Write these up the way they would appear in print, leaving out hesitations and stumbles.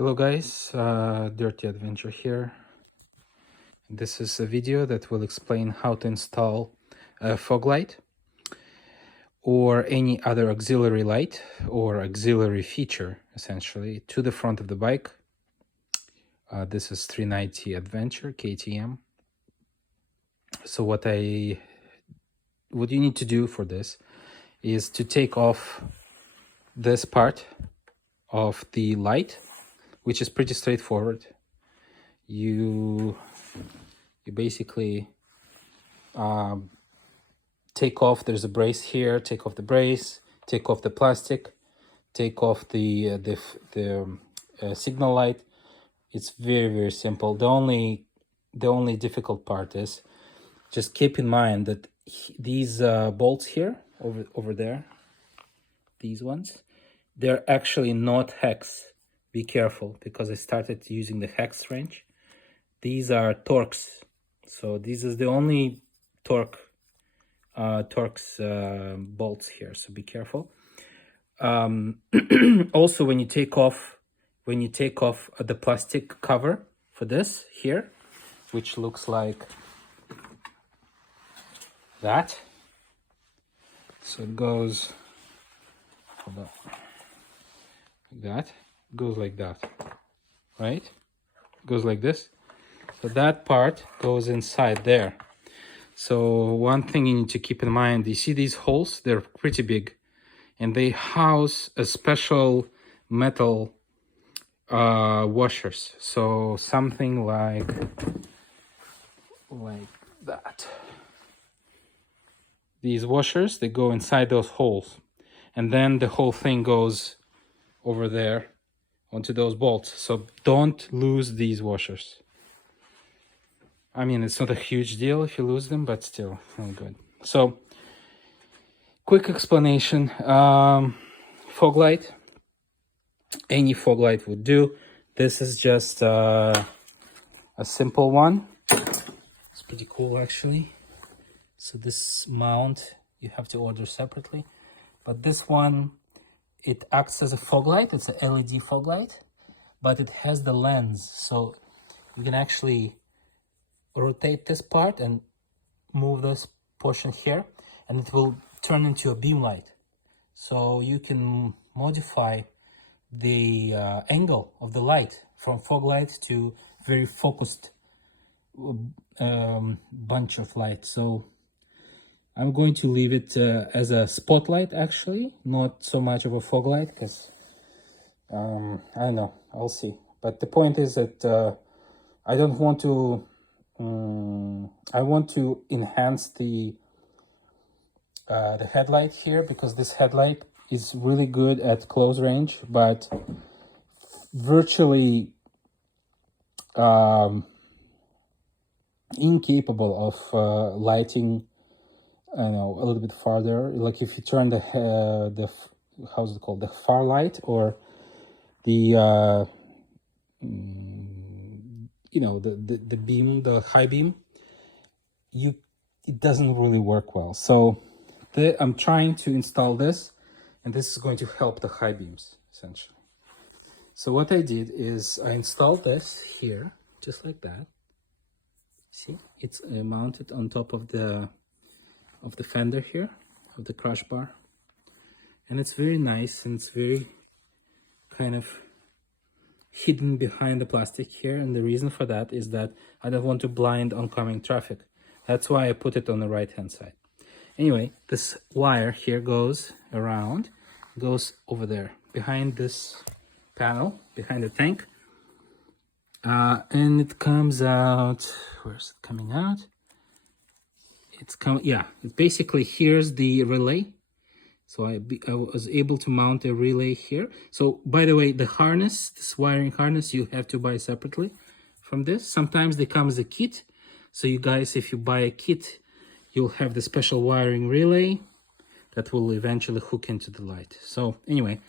Hello guys, Dirty Adventure here. This is a video that will explain how to install a fog light or any other auxiliary light or auxiliary feature essentially to the front of the bike. This is 390 Adventure KTM. So what you need to do for this is to take off this part of the light, which is pretty straightforward. You basically take off, there's a brace here, take off the brace, take off the plastic, take off the signal light. It's very simple. The only difficult part is just keep in mind that these bolts here over there, these ones, they're actually not hex. Be careful, because I started using the hex wrench. These are Torx, so this is the only Torx bolts here, so be careful. Also, when you take off the plastic cover for this here, which looks like that, so it goes, hold on, like that, goes like that, right? Goes like this. So that part goes inside there. So one thing you need to keep in mind, you see these holes, they're pretty big, and they house a special metal washers. So something like that. These washers, they go inside those holes, and then the whole thing goes over there onto those bolts. So don't lose these washers. I mean, it's not a huge deal if you lose them, but still, not good. So, quick explanation. Fog light. Any fog light would do. This is just a simple one. It's pretty cool, actually. So this mount, you have to order separately. But this one, it acts as a fog light. It's a LED fog light, but it has the lens. So you can actually rotate this part and move this portion here, and it will turn into a beam light. So you can modify the angle of the light from fog light to very focused bunch of light. So I'm going to leave it as a spotlight, actually, not so much of a fog light, because I don't know, I'll see. But the point is that I don't want to I want to enhance the headlight here, because this headlight is really good at close range, but virtually incapable of lighting, I know, a little bit farther. Like if you turn the how's it called, the far light, or the you know, the beam, the high beam, it doesn't really work well. So I'm trying to install this, and this is going to help the high beams essentially. So what I did is I installed this here, just like that. See, it's mounted on top of the fender here, of the crush bar, and it's very nice, and it's very kind of hidden behind the plastic here. And the reason for that is that I don't want to blind oncoming traffic. That's why I put it on the right hand side. Anyway, this wire here goes around, goes over there behind this panel, behind the tank, and it comes out. Where's it coming out? It's coming, yeah, basically here's the relay. So I was able to mount a relay here. So by the way, the harness, this wiring harness, you have to buy separately from this. Sometimes they come as a kit. So you guys, if you buy a kit, you'll have the special wiring relay that will eventually hook into the light. So anyway,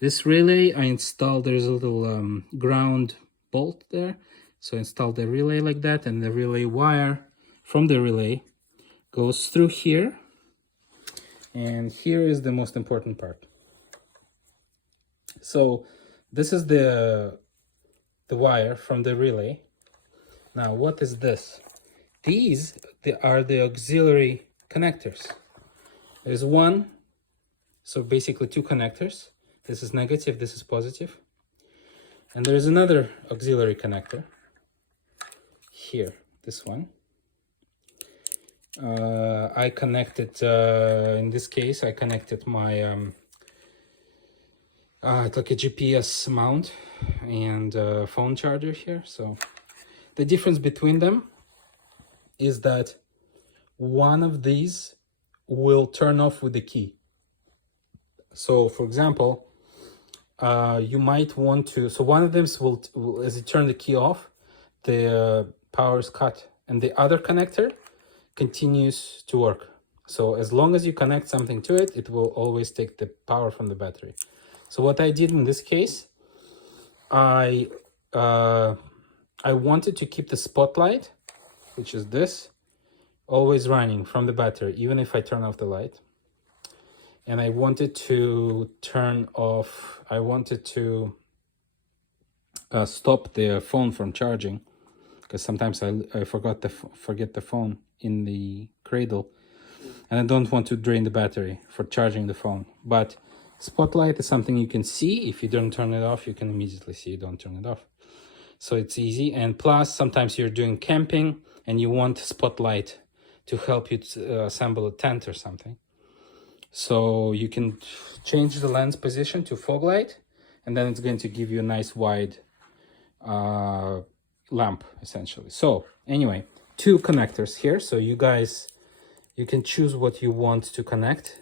this relay I installed, there's a little ground bolt there. So I installed the relay like that, and the relay wire from the relay goes through here. And here is the most important part. So this is the the wire from the relay. Now, what is this? These are the auxiliary connectors. There's one, so basically two connectors. This is negative, this is positive. And there's another auxiliary connector here, this one. I connected, in this case, I connected my, it's like a GPS mount and phone charger here. So the difference between them is that one of these will turn off with the key. So for example, you might want to, so one of them will, as you turn the key off, the power is cut, and the other connector continues to work. So as long as you connect something to it, it will always take the power from the battery. So what I did in this case, I wanted to keep the spotlight, which is this, always running from the battery, even if I turn off the light. And I wanted to turn off, I wanted to stop the phone from charging, because sometimes I forget the phone in the cradle, and I don't want to drain the battery for charging the phone. But spotlight is something you can see. If you don't turn it off, you can immediately see you don't turn it off. So it's easy. And plus, sometimes you're doing camping and you want spotlight to help you to assemble a tent or something. So you can change the lens position to fog light, and then it's going to give you a nice wide lamp, essentially. So anyway, two connectors here. So you guys, you can choose what you want to connect.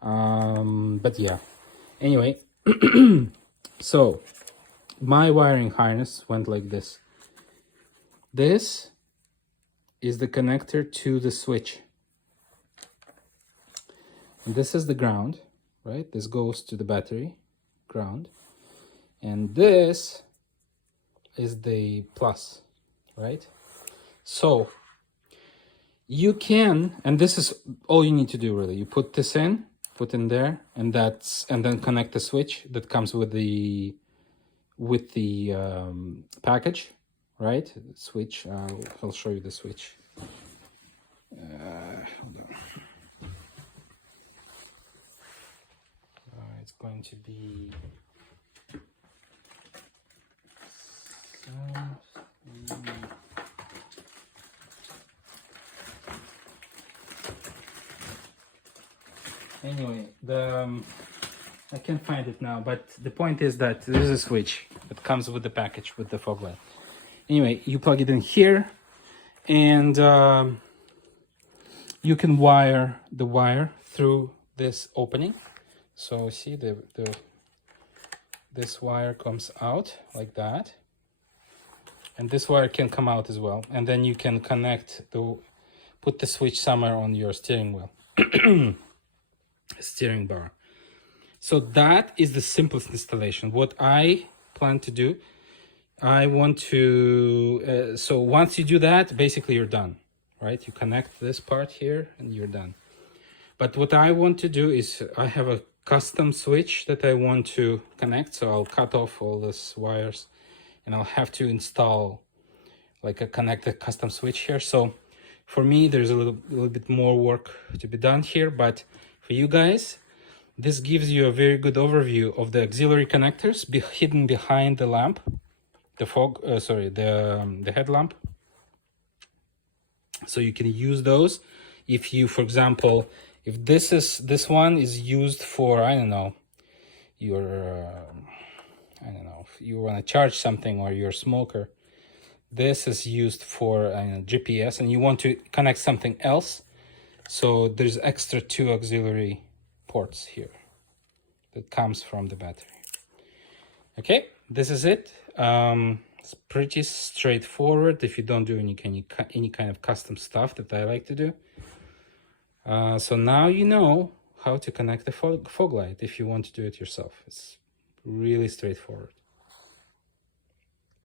But yeah, anyway, so my wiring harness went like this. This is the connector to the switch. And this is the ground, right? This goes to the battery, ground. And this is the plus, right? So you can, and this is all you need to do really. You put this in, put in there, and then connect the switch that comes with the package, right? Switch. I'll show you the switch. Hold on. It's going to be. Anyway, I can't find it now, but the point is that there's a switch that comes with the package with the fog light. Anyway, you plug it in here, and you can wire the wire through this opening. So see, this wire comes out like that, and this wire can come out as well. And then you can put the switch somewhere on your steering wheel. Steering bar. So that is the simplest installation. What I plan to do, I want to so once you do that, basically you're done, right? You connect this part here and you're done. But what I want to do is I have a custom switch that I want to connect, so I'll cut off all these wires and I'll have to install like a connected custom switch here. So for me, there's a little bit more work to be done here, but for you guys, this gives you a very good overview of the auxiliary connectors hidden behind the lamp, the headlamp. So you can use those if you, for example, if this one is used for, I don't know, if you want to charge something or you're a smoker. This is used for GPS, and you want to connect something else. So there's extra 2 auxiliary ports here that comes from the battery. Okay, this is it. It's pretty straightforward if you don't do any kind of custom stuff that I like to do. So now you know how to connect the fog light if you want to do it yourself. It's really straightforward.